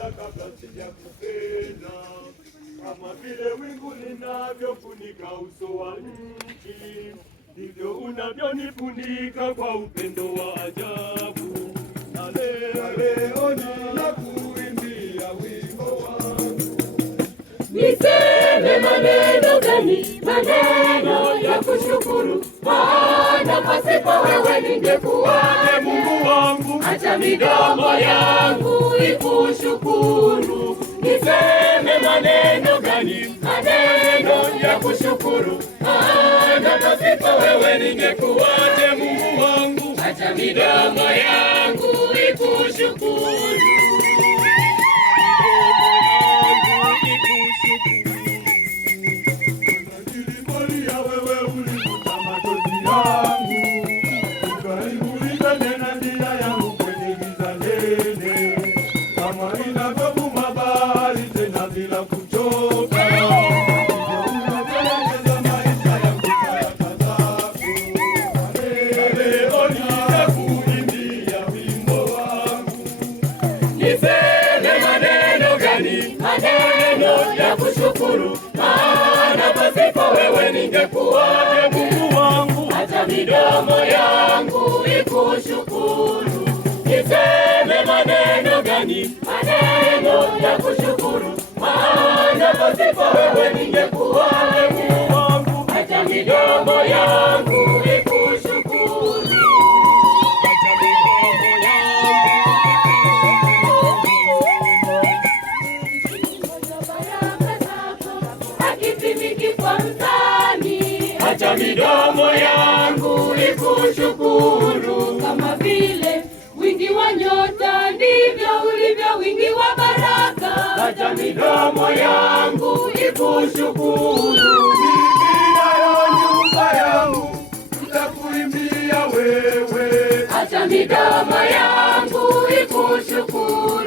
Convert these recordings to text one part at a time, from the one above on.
kupenda kabla sijakupenda, kama vile wingu linavyofunika uso wa nchi, ndivyo unavyonifunika kwa upendo wa ajabu. Na leo ninakuimbia wimbo wangu. Niseme maneno gani? Maneno ya kushukuru, maana pasipo wewe ningekuwaje Mungu wangu? Acha midomo yangu ikushukuru. Niseme maneno gani? Maneno ya kushukuru, maana pasipo wewe ningekuwaje Mungu wangu? Acha midomo yangu ikushukuru. Maneno ya kushukuru, maana pasipo wewe ningekuwaje Mungu wangu? Acha midomo yangu ikushukuru. Niseme maneno gani? Maneno ya kushukuru, maana pasipo wewe ningekuwaje Mungu wangu? Acha midomo yangu ikushukuru. Acha midomo yangu ikushukuru. Kama vile wingi wa nyota ndivyo ulivyo wingi wa baraka. Acha midomo yangu ikushukuru. Ninayo nyumba yangu nitakuimbia wewe. Acha midomo yangu ikushukuru.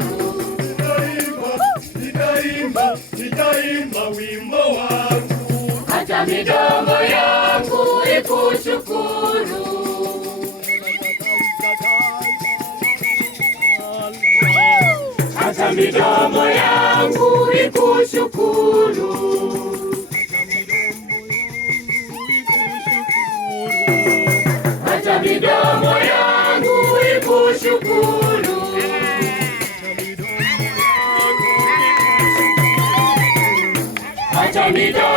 Nitaimba wimbo wangu. Acha midomo yangu ikushukuru. Acha midomo yangu ikushukuru. Acha midomo yangu ikushukuru. Acha midomo